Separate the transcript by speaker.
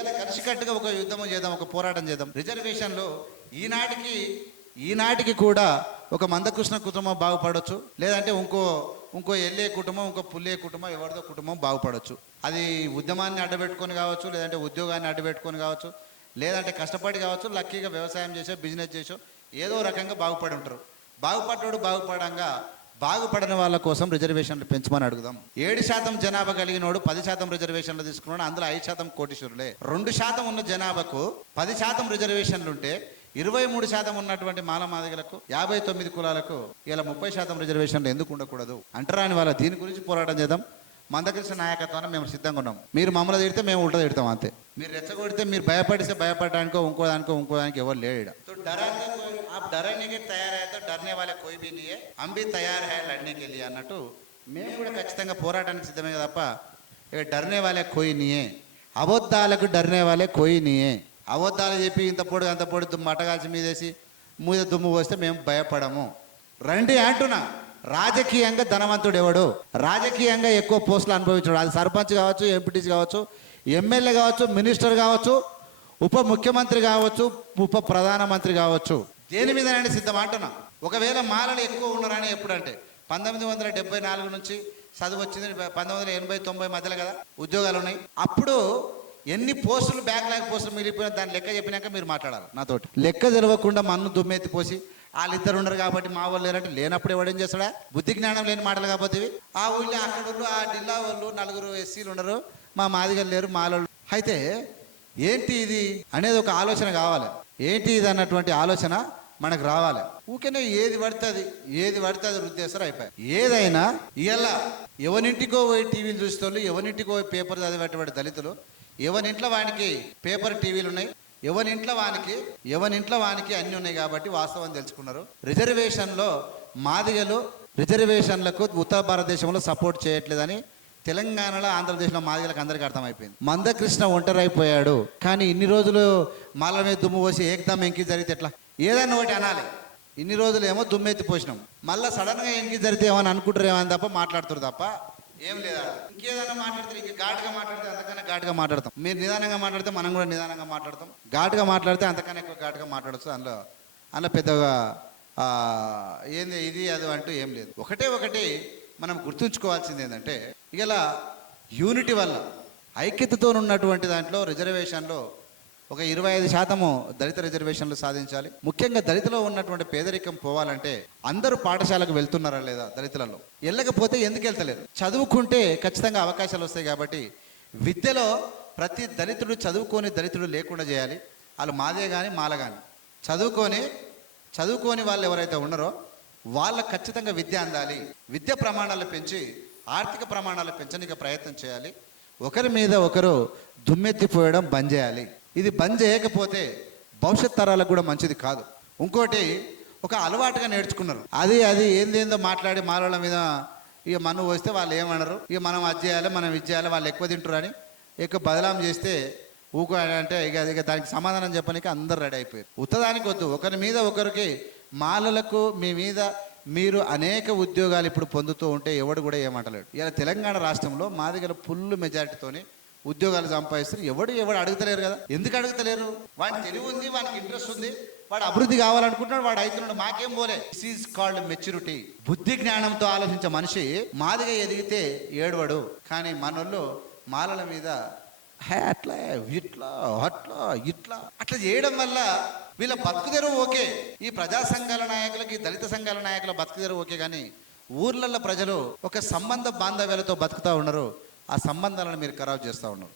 Speaker 1: ఇలా కలిసికట్టుగా ఒక యుద్ధం చేద్దాం ఒక పోరాటం చేద్దాం. రిజర్వేషన్లో ఈనాటికి ఈనాటికి కూడా ఒక మందకృష్ణ కుటుంబం బాగుపడవచ్చు లేదంటే ఇంకో ఇంకో ఎల్లే కుటుంబం ఇంకో పుల్లే కుటుంబం ఎవరిదో కుటుంబం బాగుపడవచ్చు అది ఉద్యమాన్ని అడ్డబెట్టుకొని కావచ్చు లేదంటే ఉద్యోగాన్ని అడ్డబెట్టుకొని కావచ్చు లేదంటే కష్టపడి కావచ్చు లక్కీగా వ్యవసాయం చేసో బిజినెస్ చేసో ఏదో రకంగా బాగుపడి ఉంటారు. బాగుపడ్డాడు బాగుపడంగా బాగుపడని వాళ్ళ కోసం రిజర్వేషన్లు పెంచమని అడుగుదాం. ఏడు శాతం జనాభా కలిగినోడు పది శాతం రిజర్వేషన్లు తీసుకున్నాడు అందులో ఐదు శాతం కోటీశ్వరులే. రెండు శాతం ఉన్న జనాభాకు పది శాతం రిజర్వేషన్లు ఉంటే ఇరవై మూడు శాతం ఉన్నటువంటి మాల మాదిగలకు యాభై తొమ్మిది కులాలకు ఇలా ముప్పై శాతం రిజర్వేషన్లు ఎందుకు ఉండకూడదు? అంటరాని వాళ్ళ దీని గురించి పోరాటం చేద్దాం. మందకృష్ణ నాయకత్వాన్ని మేము సిద్ధంగా ఉన్నాం. మీరు మమ్మల్ని తిడితే మేము ఉల్టా తిడతాం అంతే. మీరు రెచ్చగొడితే మీరు భయపడిస్తే భయపడడానికో ఇంకో దానికో ఇంకో దానికి ఎవరు లేడు डराने कोई- आप डरने के तैयार है तो डरने वाले कोई भी नहीं है हम भी तैयार है लड़ने के लिए అన్నట్టు మేము కూడా ఖచ్చితంగా పోరాటానికి సిద్ధమే కదా తప్ప ఇక డర్నే వాళ్ళే కోయి నీయే అబద్ధాలకు డర్నే వాళ్ళే కోయి నీయే అబద్ధాలు చెప్పి ఇంత పొడు అంత పొడి దుమ్ము మటగాల్చి మీదేసి మూద దుమ్ము పోస్తే మేము భయపడము రండి అంటున్నా రాజకీయంగా ధనవంతుడు ఎవడు రాజకీయంగా ఎక్కువ పోస్టులు అనుభవించాడు అది సర్పంచ్ కావచ్చు ఎంపీటీసీ కావచ్చు ఎమ్మెల్యే కావచ్చు మినిస్టర్ కావచ్చు ఉప ముఖ్యమంత్రి కావచ్చు ఉప ప్రధానమంత్రి కావచ్చు. దేని మీదనైనా సిద్ధం అంటున్నా. ఒకవేళ మాలలు ఎక్కువ ఉన్నారని ఎప్పుడంటే పంతొమ్మిది వందల డెబ్బై నాలుగు నుంచి చదువు వచ్చింది పంతొమ్మిది వందల ఎనభై తొంభై మధ్యలో కదా ఉద్యోగాలు ఉన్నాయి. అప్పుడు ఎన్ని పోస్టులు బ్యాక్ లాగ్ పోస్టులు మిగిలిపోయినా దాన్ని లెక్క చెప్పినాక మీరు మాట్లాడాలి నాతోటి. లెక్క తెలవకుండా మన్ను దుమ్మెత్తి పోసి వాళ్ళిద్దరు ఉండరు కాబట్టి మా వాళ్ళు లేరంటే లేనప్పుడు ఎవడేం చేస్తాడా? బుద్ధి జ్ఞానం లేని మాటలు కాబట్టి ఆ ఊళ్ళో అక్కడ ఆ జిల్లా వాళ్ళు నలుగురు ఎస్సీలు ఉండరు మా మాదిగలు లేరు మాలోళ్ళు. అయితే ఏంటి ఇది అనేది ఒక ఆలోచన కావాలి. ఏంటి ఇది అన్నటువంటి ఆలోచన మనకు రావాలి. ఊకనే ఏది పడుతుంది ఏది పడుతుంది వృద్ధేశ్వరం అయిపోయి ఏదైనా ఇలా ఎవరింటికో పోయి టీవీలు చూసేవాళ్ళు ఎవరింటికో పోయి పేపర్ చదివేటువంటి దళితులు ఎవరింట్లో వానికి పేపర్ టీవీలు ఉన్నాయి ఎవరింట్లో వానికి ఎవరింట్లో వానికి అన్ని ఉన్నాయి కాబట్టి వాస్తవం తెలుసుకున్నారు. రిజర్వేషన్లో మాదిగలు రిజర్వేషన్లకు ఉత్తర భారతదేశంలో సపోర్ట్ చేయట్లేదని తెలంగాణలో ఆంధ్రప్రదేశ్లో మాదిగలకు అందరికీ అర్థమైపోయింది. మందకృష్ణ ఒంటరైపోయాడు. కానీ ఇన్ని రోజులు మాల మీద దుమ్ము పోసి ఏకదమ్ ఎంకి జరిగితే ఎట్లా? ఏదన్నా ఒకటి అనాలి. ఇన్ని రోజులు ఏమో దుమ్మెత్తి పోసినాం. మళ్ళీ సడన్గా ఎంకి జరిగితే ఏమని అనుకుంటారు ఏమని తప్ప మాట్లాడుతారు తప్ప ఏం లేదా? ఇంకేదన్నా మాట్లాడతారు ఇంక ఘాటుగా మాట్లాడితే అంతకన్నా ఘాటుగా మాట్లాడతాం. మీరు నిదానంగా మాట్లాడితే మనం కూడా నిదానంగా మాట్లాడతాం. ఘాటుగా మాట్లాడితే అంతకన్నా ఎక్కువ ఘాటుగా మాట్లాడచ్చు. అందులో అందులో పెద్దగా ఆ, ఏంది ఇది అది అంటూ ఏం లేదు. ఒకటే ఒకటి మనం గుర్తుంచుకోవాల్సింది ఏంటంటే ఇలా యూనిటీ వల్ల ఐక్యతతో ఉన్నటువంటి దాంట్లో రిజర్వేషన్లో ఒక ఇరవై ఐదు శాతము దళిత రిజర్వేషన్లు సాధించాలి. ముఖ్యంగా దళితలో ఉన్నటువంటి పేదరికం పోవాలంటే అందరూ పాఠశాలకు వెళ్తున్నారా లేదా దళితులలో? వెళ్ళకపోతే ఎందుకు వెళ్తలేరు? చదువుకుంటే ఖచ్చితంగా అవకాశాలు వస్తాయి కాబట్టి విద్యలో ప్రతి దళితుడు చదువుకొని దళితుడు లేకుండా చేయాలి. వాళ్ళు మాదే కానీ మాల కానీ చదువుకొని చదువుకోని వాళ్ళు ఎవరైతే ఉన్నారో వాళ్ళకు ఖచ్చితంగా విద్య అందాలి విద్య ప్రమాణాలు పెంచి ఆర్థిక ప్రమాణాలు పెంచడానికి ప్రయత్నం చేయాలి. ఒకరి మీద ఒకరు దుమ్మెత్తిపోయడం బంద్ చేయాలి. ఇది బంద్ చేయకపోతే భవిష్యత్ తరాలకు కూడా మంచిది కాదు. ఇంకోటి ఒక అలవాటుగా నేర్చుకున్నారు. అది అది ఏందేందో మాట్లాడి మాలల మీద ఇక మనం వస్తే వాళ్ళు ఏమనరు. ఇక మనం అది చేయాలి మనం ఇది చేయాలి వాళ్ళు ఎక్కువ తింటారని ఎక్కువ బదలాం చేస్తే ఊకో అంటే ఇక ఇక దానికి సమాధానం చెప్పడానికి అందరు రెడీ అయిపోయారు. ఉత్తదానికి వద్దు ఒకరి మీద ఒకరికి మాలలకు మీ మీద మీరు అనేక ఉద్యోగాలు ఇప్పుడు పొందుతూ ఉంటే ఎవడు కూడా ఏమంటలేడు. ఇలా తెలంగాణ రాష్ట్రంలో మాదిగల ఫుల్ మెజారిటీతోని ఉద్యోగాలు సంపాదిస్తారు ఎవడు ఎవడు అడుగుతలేరు కదా. ఎందుకు అడుగుతలేరు? వాడికి తెలివి ఉంది వాడికి ఇంట్రెస్ట్ ఉంది వాడు అభివృద్ధి కావాలనుకుంటున్నాడు వాడు అవుతున్నాడు మాకేం పోలే. దిస్ ఈజ్ కాల్డ్ మెచ్యూరిటీ బుద్ధి జ్ఞానంతో ఆలోచించే మనిషి మాదిగా ఎదిగితే ఏడవడు. కానీ మనోళ్ళు మాలల మీద హే అట్లా ఇట్లా అట్లా ఇట్లా. అట్లా చేయడం వల్ల వీళ్ళ బతుకుదెరువు ఓకే. ఈ ప్రజా సంఘాల నాయకులకి దళిత సంఘాల నాయకుల బతుకుదెరువు ఓకే కానీ ఊర్లలో ప్రజలు ఒక సంబంధ బాంధవ్యాలతో బతుకుతా ఉన్నారు. ఆ సంబంధాలను మీరు ఖరాబ్ చేస్తూ ఉన్నారు.